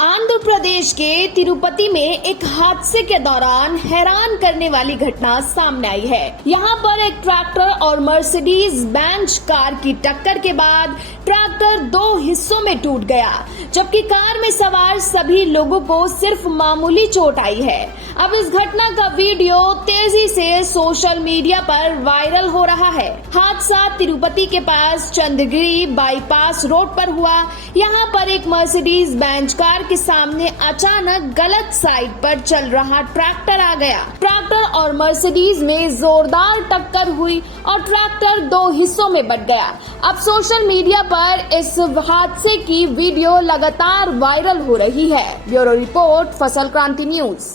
आंध्र प्रदेश के तिरुपति में एक हादसे के दौरान हैरान करने वाली घटना सामने आई है। यहाँ पर एक ट्रैक्टर और मर्सिडीज बेंज कार की टक्कर के बाद ट्रैक्टर दो हिस्सों में टूट गया, जबकि कार में सवार सभी लोगों को सिर्फ मामूली चोट आई है। अब इस घटना का वीडियो तेजी से सोशल मीडिया पर वायरल हो रहा है। हादसा तिरुपति के पास चंद्रगिरी बाईपास रोड पर हुआ। यहाँ पर एक मर्सिडीज बेंज कार के सामने अचानक गलत साइड पर चल रहा ट्रैक्टर आ गया। ट्रैक्टर और मर्सिडीज में जोरदार टक्कर हुई और ट्रैक्टर दो हिस्सों में बंट गया। अब सोशल मीडिया पर इस हादसे की वीडियो लगातार वायरल हो रही है। ब्यूरो रिपोर्ट, फसल क्रांति न्यूज।